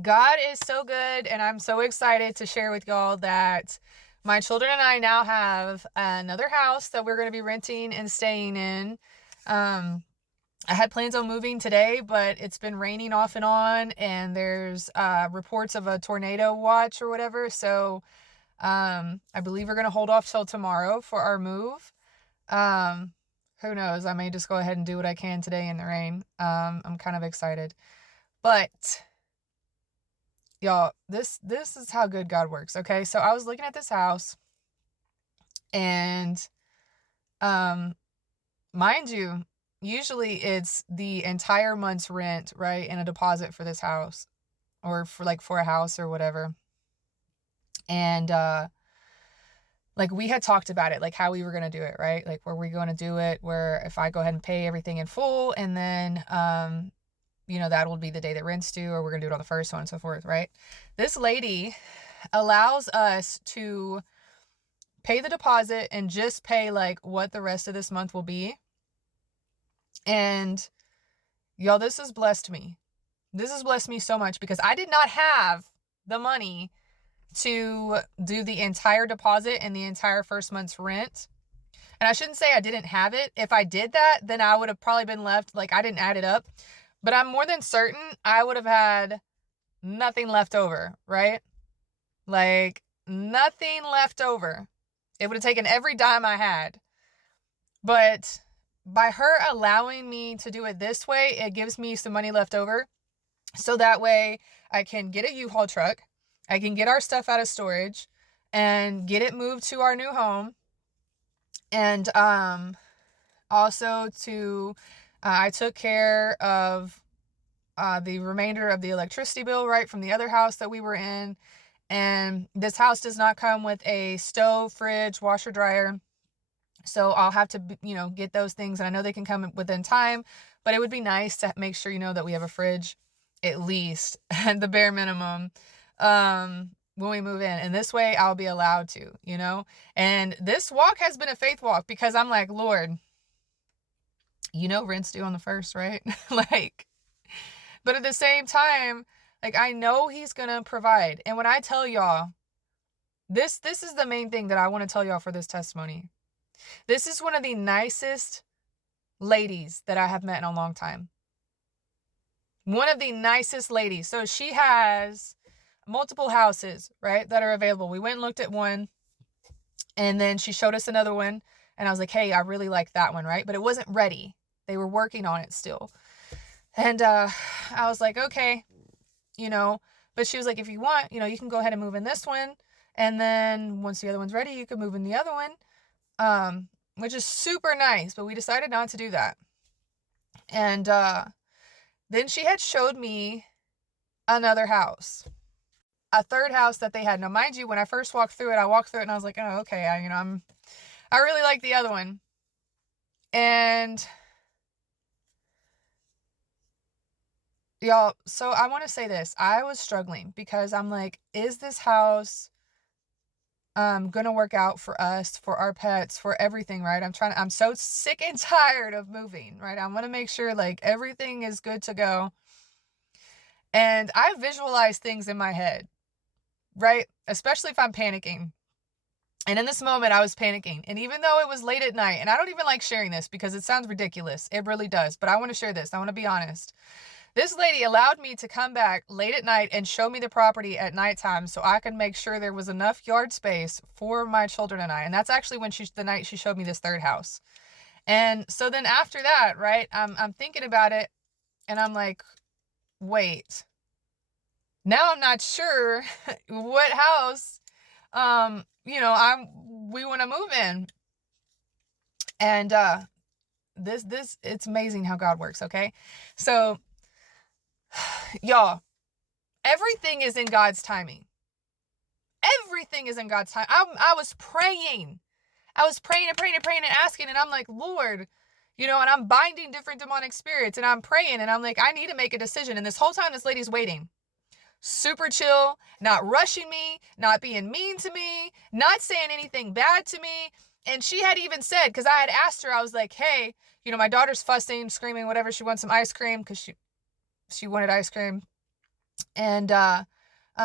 God is so good, and I'm so excited to share with y'all that my children and I now have another house that we're going to be renting and staying in. Um, I had plans on moving today, but it's been raining off and on, and there's reports of a tornado watch or whatever. So I believe we're going to hold off till tomorrow for our move. Um, who knows? I may just go ahead and do what I can today in the rain. I'm kind of excited, but y'all, this is how good God works. Okay, so I was looking at this house, and um, mind you, usually it's the entire month's rent, right, and a deposit for this house, or for a house or whatever. And like we had talked about it, like how we were gonna do it, right? Like were we going to do it where if I go ahead and pay everything in full, and then that will be the day that rent's due, or we're gonna do it on the first one and so forth, right? This lady allows us to pay the deposit and just pay like what the rest of this month will be. And y'all, this has blessed me. This has blessed me so much because I did not have the money to do the entire deposit and the entire first month's rent. And I shouldn't say I didn't have it. If I did that, then I would have probably been left, like I didn't add it up. But I'm more than certain I would have had nothing left over, right? Like nothing left over. It would have taken every dime I had. But by her allowing me to do it this way, it gives me some money left over. So that way I can get a U-Haul truck. I can get our stuff out of storage and get it moved to our new home. And also to I took care of the remainder of the electricity bill, right, from the other house that we were in. And this house does not come with a stove, fridge, washer, dryer. So I'll have to, get those things. And I know they can come within time, but it would be nice to make sure, that we have a fridge at least, at the bare minimum, when we move in. And this way I'll be allowed to, and this walk has been a faith walk because I'm like, Lord, rent's due on the first, right? Like, but at the same time, like, I know he's going to provide. And when I tell y'all, this is the main thing that I want to tell y'all for this testimony. This is one of the nicest ladies that I have met in a long time. One of the nicest ladies. So she has multiple houses, right, that are available. We went and looked at one, and then she showed us another one. And I was like, hey, I really like that one, right? But it wasn't ready. They were working on it still. And I was like, okay, but she was like, if you want, you can go ahead and move in this one. And then once the other one's ready, you can move in the other one, which is super nice. But we decided not to do that. And then she had showed me another house, a third house that they had. Now, mind you, when I first walked through it, and I was like, oh, okay, I really like the other one. And y'all, so I want to say this. I was struggling because I'm like, is this house gonna work out for us, for our pets, for everything, right? I'm so sick and tired of moving, right? I want to make sure like everything is good to go. And I visualize things in my head, right? Especially if I'm panicking. And in this moment, I was panicking. And even though it was late at night, and I don't even like sharing this because it sounds ridiculous. It really does. But I want to share this. I want to be honest. This lady allowed me to come back late at night and show me the property at nighttime so I could make sure there was enough yard space for my children and I. And that's actually when the night she showed me this third house. And so then after that, right, I'm thinking about it, and I'm like, wait, now I'm not sure what house we want to move in. And it's amazing how God works, okay? So y'all, everything is in God's timing. Everything is in God's time. I was praying. I was praying and asking, and I'm like, Lord, and I'm binding different demonic spirits, and I'm praying, and I'm like, I need to make a decision. And this whole time, this lady's waiting. Super chill, not rushing me, not being mean to me, not saying anything bad to me. And she had even said, because I had asked her, I was like, hey, my daughter's fussing, screaming, whatever. She wants some ice cream because she wanted ice cream. And I'm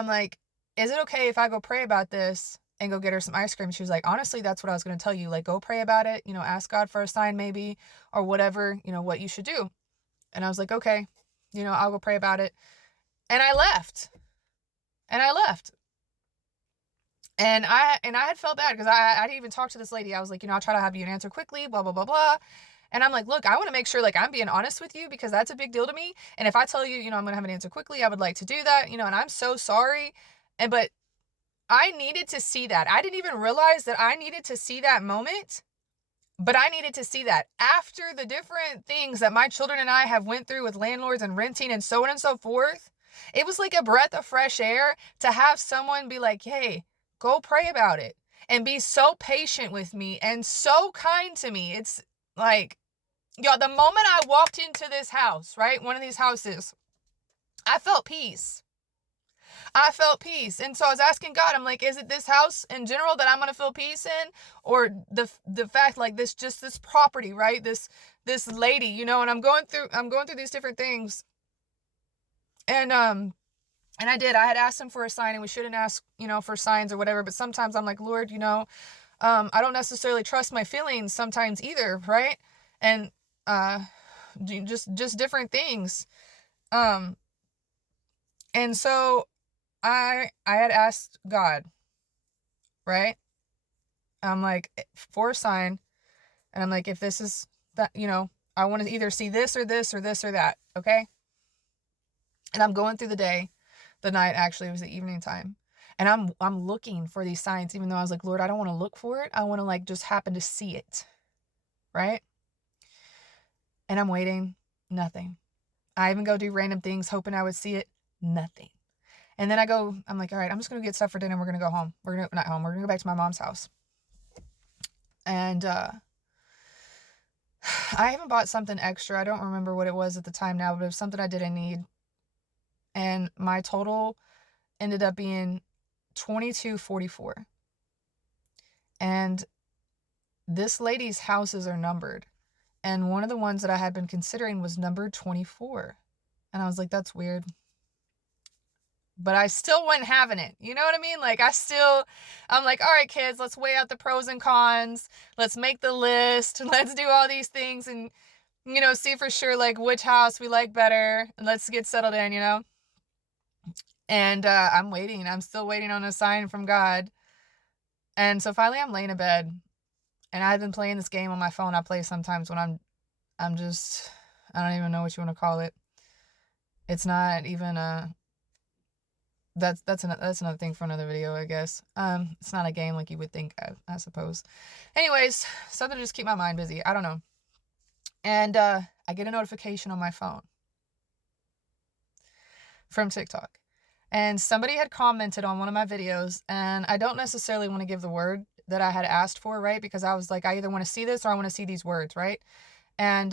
like, is it okay if I go pray about this and go get her some ice cream? She was like, honestly, that's what I was going to tell you. Like, go pray about it, ask God for a sign maybe, or whatever, what you should do. And I was like, okay, I'll go pray about it. And I left. And I left. And I had felt bad because I didn't even talk to this lady. I was like, I'll try to have you an answer quickly, blah, blah, blah, blah. And I'm like, look, I want to make sure like I'm being honest with you because that's a big deal to me. And if I tell you, I'm going to have an answer quickly, I would like to do that, and I'm so sorry. But I needed to see that. I didn't even realize that I needed to see that moment, but I needed to see that after the different things that my children and I have went through with landlords and renting and so on and so forth. It was like a breath of fresh air to have someone be like, hey, go pray about it, and be so patient with me and so kind to me. It's like, y'all, the moment I walked into this house, right, one of these houses, I felt peace. I felt peace. And so I was asking God, I'm like, is it this house in general that I'm going to feel peace in? Or the fact like this property, right? This lady, and I'm going through these different things. And I had asked him for a sign, and we shouldn't ask, for signs or whatever. But sometimes I'm like, Lord, I don't necessarily trust my feelings sometimes either. Right. And, just different things. And so I had asked God, right? I'm like, for a sign. And I'm like, if this is that, I want to either see this or this or this or that. Okay. And I'm going through the night, actually, it was the evening time. And I'm looking for these signs, even though I was like, Lord, I don't want to look for it. I want to like just happen to see it. Right. And I'm waiting. Nothing. I even go do random things, hoping I would see it. Nothing. And then I'm like, all right, I'm just going to get stuff for dinner. We're going to go home. We're going to go back to my mom's house. And, I haven't bought something extra. I don't remember what it was at the time now, but it was something I didn't need. And my total ended up being $22.44. And this lady's houses are numbered. And one of the ones that I had been considering was numbered 24. And I was like, that's weird. But I still wasn't having it. You know what I mean? Like, I'm like, all right, kids, let's weigh out the pros and cons. Let's make the list. Let's do all these things and, see for sure, like, which house we like better. And let's get settled in, And I'm waiting. I'm still waiting on a sign from God. And so finally I'm laying in bed. And I've been playing this game on my phone I play sometimes when I don't even know what you want to call it. It's not even that's another thing for another video, I guess. It's not a game like you would think, I suppose. Anyways, something to just keep my mind busy. I don't know. And I get a notification on my phone from TikTok. And somebody had commented on one of my videos, and I don't necessarily want to give the word that I had asked for, right? Because I was like, I either want to see this or I want to see these words, right? And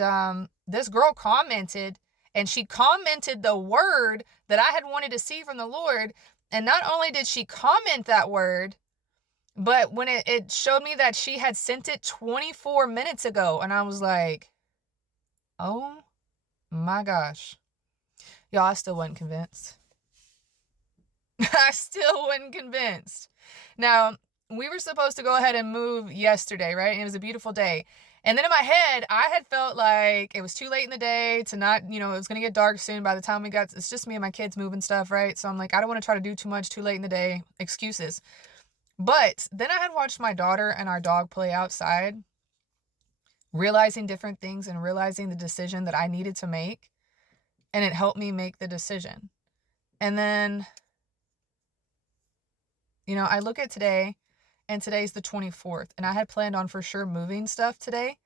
this girl commented, and she commented the word that I had wanted to see from the Lord. And not only did she comment that word, but when it showed me that she had sent it 24 minutes ago. And I was like, oh my gosh. Y'all, I still wasn't convinced. I still wasn't convinced. Now, we were supposed to go ahead and move yesterday, right? And it was a beautiful day. And then in my head, I had felt like it was too late in the day to not, it was going to get dark soon by the time it's just me and my kids moving stuff, right? So I'm like, I don't want to try to do too much too late in the day. Excuses. But then I had watched my daughter and our dog play outside, realizing different things and realizing the decision that I needed to make. And it helped me make the decision. And then, I look at today, and today's the 24th, and I had planned on for sure moving stuff today.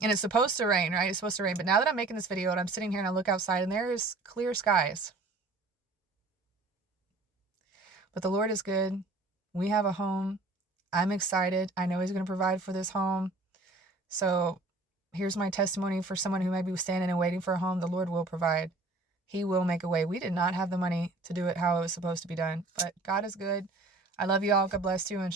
And it's supposed to rain, right? It's supposed to rain. But now that I'm making this video and I'm sitting here and I look outside and there's clear skies. But the Lord is good. We have a home. I'm excited. I know He's going to provide for this home. So here's my testimony for someone who maybe was standing and waiting for a home. The Lord will provide. He will make a way. We did not have the money to do it how it was supposed to be done. But God is good. I love you all. God bless you. And